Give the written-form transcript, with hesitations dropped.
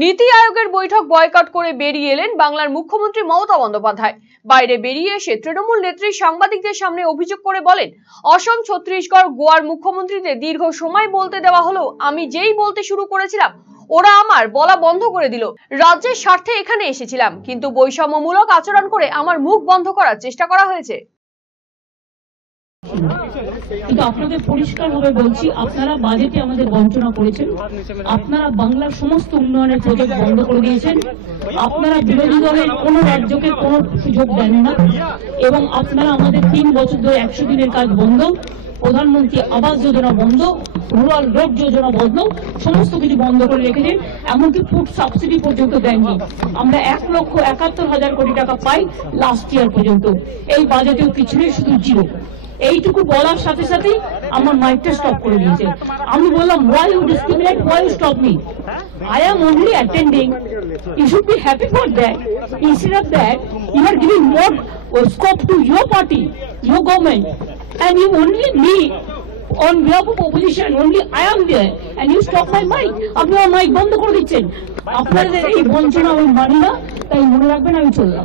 নীতি আয়োগের বৈঠক বয়কট করে বেরিয়ে এলেন বাংলার মুখ্যমন্ত্রী মমতা বন্দ্যোপাধ্যায়। বাইরে বেরিয়ে এসে তৃণমূল নেত্রী সাংবাদিকদের সামনে অভিযোগ করে বলেন, অসম, ছত্তিশগড়, গোয়ার মুখ্যমন্ত্রীদের দীর্ঘ সময় বলতে দেওয়া হলেও আমি যেই বলতে শুরু করেছিলাম ওরা আমার বলা বন্ধ করে দিল। রাজ্যের স্বার্থে এখানে এসেছিলাম, কিন্তু বৈষম্যমূলক আচরণ করে আমার মুখ বন্ধ করার চেষ্টা করা হয়েছে। কিন্তু আপনাদের পরিষ্কারভাবে বলছি, আপনারা বাজেটে আমাদের বঞ্চনা করেছেন, আপনারা বাংলার সমস্ত উন্নয়নের প্রজেক্ট বন্ধ করে দিয়েছেন, আপনারা বিরোধী দলের কোনো রাজ্যকে কোনো সুযোগ দেন না, এবং আপনারা আমাদের 3 বছর ধরে 100 দিনের কাজ বন্ধ, প্রধানমন্ত্রী আবাস যোজনা বন্ধ, রুরাল রোড যোজনা বন্ধ, সমস্ত কিছু বন্ধ করে রেখেছেন। এমনকি ফুড সাবসিডি পর্যন্ত দেননি। আমরা 1,71,000 কোটি টাকা পাই লাস্ট ইয়ার পর্যন্ত। এই বাজেটেও কিছু নেই, শুধু জিরো। এইটুকু বলার সাথে সাথে আমার মাইকটা স্টপ করে দিয়েছে। আমি বললাম, why you discriminate, why you stop me? I am only attending. You should be happy for that. Instead of that, you are giving more scope to your party, your government, and you only me on behalf of opposition, only I am there, and you stop my mic. আপনি আমার mic বন্ধ করে দিচ্ছেন। আপনাদের এই বঞ্চনা আমি মানি না, তাই মনে রাখবেন আমি চললাম।